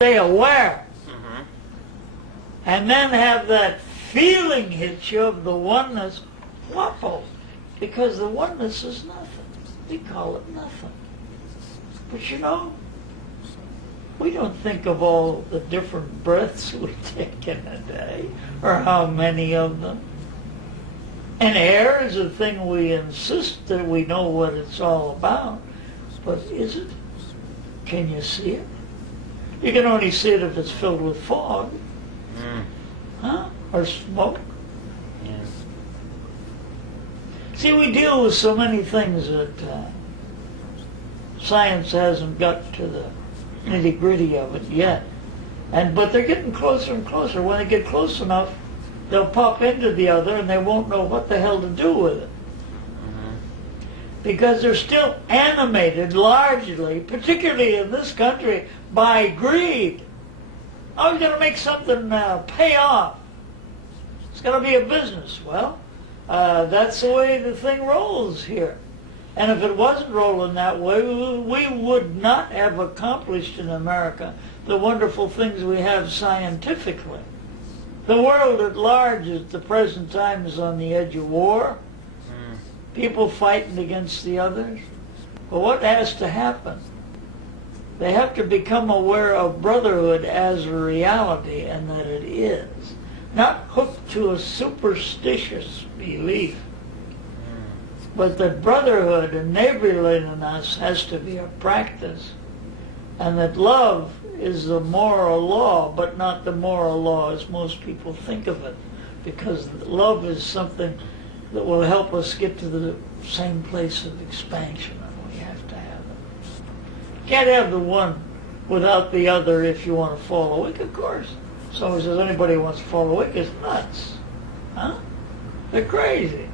stay aware, and then have that feeling hit you of the oneness wobble, because the oneness is nothing. We call it nothing. But you know, we don't think of all the different breaths we take in a day, or how many of them. And air is a thing we insist that we know what it's all about. But is it? Can you see it? You can only see it if it's filled with fog. Huh? Or smoke. Yes. See, we deal with so many things that science hasn't got to the nitty-gritty of it yet. But they're getting closer and closer. When they get close enough, they'll pop into the other and they won't know what the hell to do with it. Because they're still animated largely, particularly in this country, by greed. Oh, you're going to make something pay off. It's going to be a business. Well, that's the way the thing rolls here. And if it wasn't rolling that way, we would not have accomplished in America the wonderful things we have scientifically. The world at large at the present time is on the edge of war. People fighting against the others. But what has to happen? They have to become aware of brotherhood as a reality, and that it is. Not hooked to a superstitious belief. But that brotherhood and neighborliness has to be a practice. And that love is the moral law, but not the moral law as most people think of it. Because love is something that will help us get to the same place of expansion, and we have to have it. Can't have the one without the other if you want to fall awake, of course. Someone says anybody who wants to fall awake is nuts. Huh? They're crazy.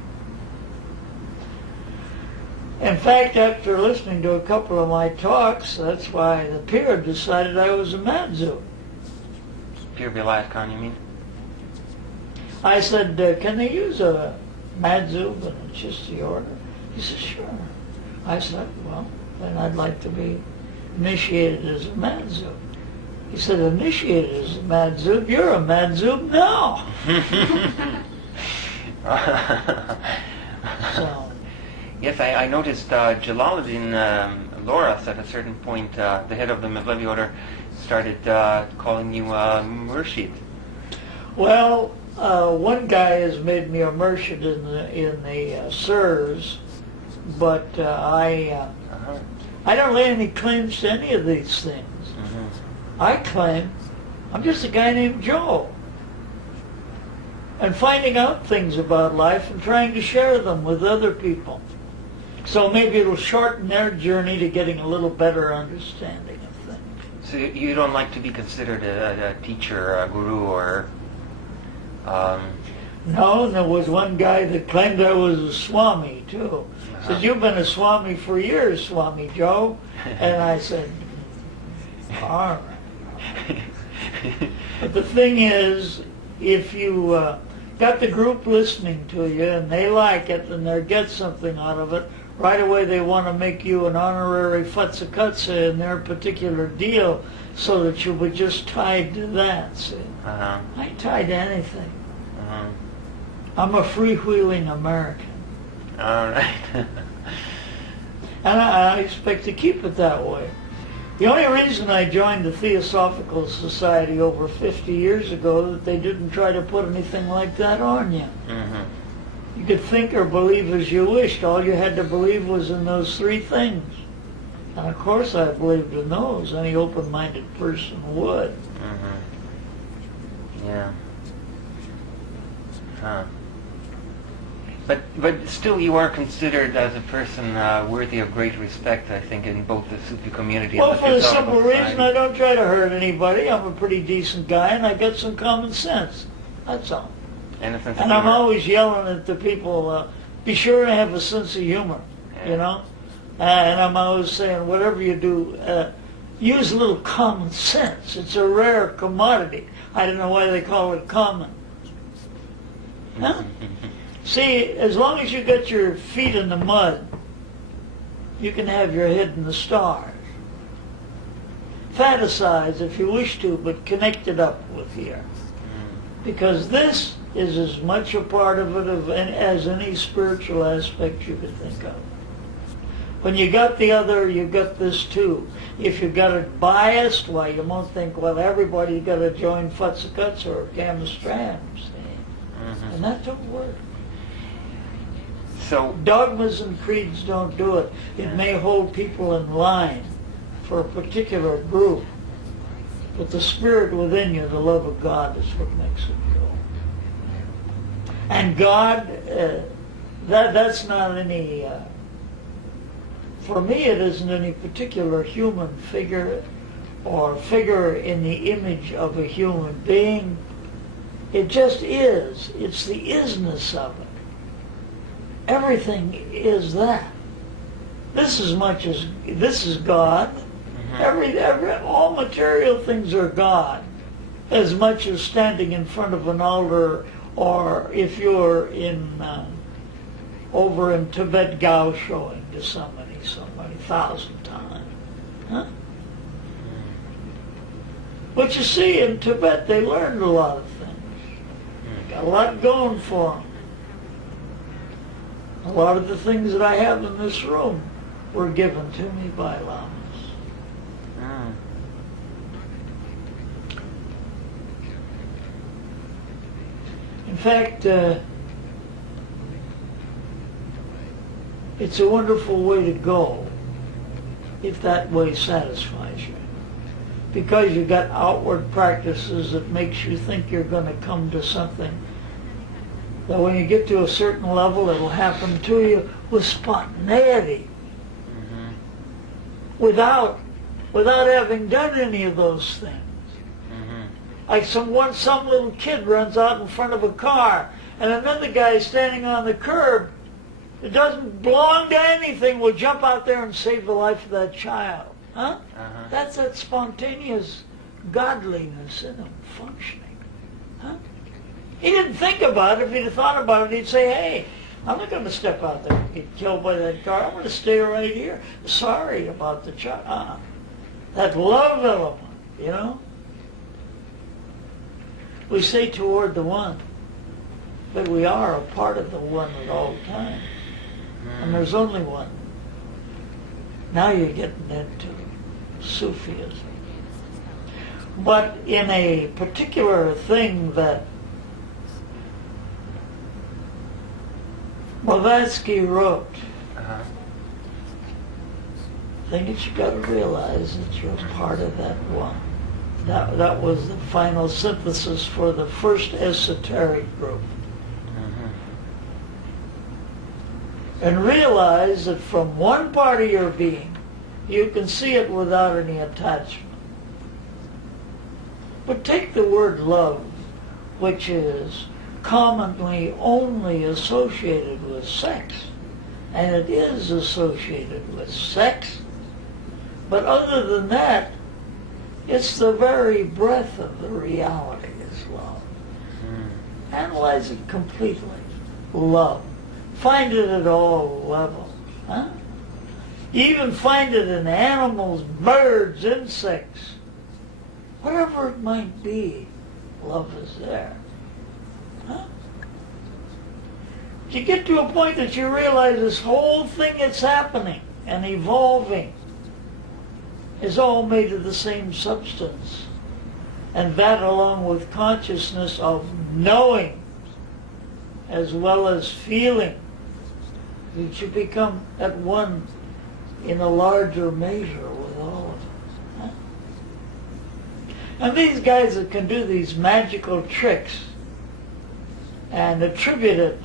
In fact, after listening to a couple of my talks, that's why the peer decided I was a madzub. Peer Vilayatkan, you mean? I said, can they use a madzub and it's just the order? He said, sure. I said, well, then I'd like to be initiated as a madzub. He said, initiated as a madzub? You're a madzub now. So, yes, I noticed Jalaluddin Loras at a certain point, the head of the Mevlevi order, started calling you Murshid. Well, one guy has made me a Murshid in the Sirs, but I don't lay any claims to any of these things. I claim I'm just a guy named Joe, and finding out things about life and trying to share them with other people. So maybe it'll shorten their journey to getting a little better understanding of things. So you don't like to be considered a teacher, a guru, or... No, there was one guy that claimed I was a Swami, too. Said, you've been a Swami for years, Swami Joe. And I said, all right. But the thing is, if you got the group listening to you and they like it and they get something out of it, right away they want to make you an honorary fatsakatsa in their particular deal so that you'll be just tied to that, see? I ain't tied to anything. I'm a freewheeling American. All right. And I expect to keep it that way. The only reason I joined the Theosophical Society over 50 years ago that they didn't try to put anything like that on you. You could think or believe as you wished. All you had to believe was in those three things. And of course I believed in those. Any open-minded person would. Yeah. Huh. But still you are considered as a person worthy of great respect, I think, in both the Sufi community well, and the for the Theosophical simple Society. reason I don't try to hurt anybody. I'm a pretty decent guy and I got some common sense. That's all. And a sense of And I'm humor. always yelling at the people, be sure to have a sense of humor, you know? And I'm always saying, whatever you do, use a little common sense. It's a rare commodity. I don't know why they call it common. Huh? See, as long as you got your feet in the mud, you can have your head in the stars. fantasize if you wish to, but connect it up with here. Because this is as much a part of it as any spiritual aspect you could think of. When you got the other, you got this too. If you got it biased, why, you won't think, well, everybody got to join Futsakuts or Gamastram, see? And that don't work. So Dogmas and creeds don't do it. It may hold people in line for a particular group, but the spirit within you, the love of God, is what makes it go. And God, that's not any, for me it isn't any particular human figure or figure in the image of a human being. It just is. It's the isness of it. Everything is that. This is God. All material things are God, as much as standing in front of an altar, or if you're over in Tibet Gao showing to so many thousand times. Huh? But you see, in Tibet they learned a lot of things. Got a lot going for them. A lot of the things that I have in this room were given to me by lamas. In fact, it's a wonderful way to go if that way satisfies you. Because you got outward practices that makes you think you're going to come to something. That when you get to a certain level, it'll happen to you with spontaneity. Without having done any of those things. Like some little kid runs out in front of a car, and another guy standing on the curb that doesn't belong to anything will jump out there and save the life of that child. Huh? That's that spontaneous godliness in him functioning. Huh? He didn't think about it. If he'd have thought about it, he'd say, hey, I'm not going to step out there and get killed by that car. I'm going to stay right here. Sorry about the child. That love element, you know? We say toward the one, but we are a part of the one at all times. And there's only one. Now you're getting into Sufism. But in a particular thing that Blavatsky wrote, I think that you got to realize that you're part of that one. That was the final synthesis for the first esoteric group. And realize that from one part of your being, you can see it without any attachment. But take the word love, which is commonly only associated with sex, and it is associated with sex, but other than that, it's the very breath of the reality is love. Analyze it completely. Love. Find it at all levels. Huh? You even find it in animals, birds, insects. Whatever it might be, love is there. Huh? You get to a point that you realize this whole thing that's happening and evolving is all made of the same substance. And that, along with consciousness of knowing as well as feeling, that you become at one in a larger measure with all of it. Huh? And these guys that can do these magical tricks and attribute it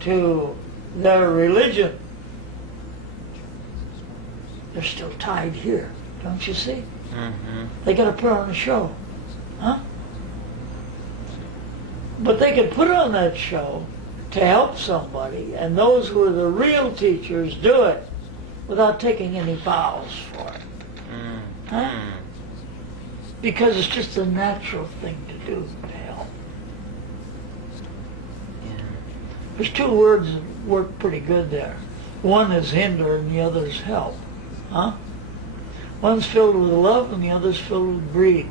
to their religion, they're still tied here. Don't you see? They got to put on a show. Huh? But they can put on that show to help somebody, and those who are the real teachers do it without taking any vows for it. Huh? Because it's just a natural thing to do to help. There's two words that work pretty good there. One is hinder and the other is help. Huh? One's filled with love and the other's filled with greed.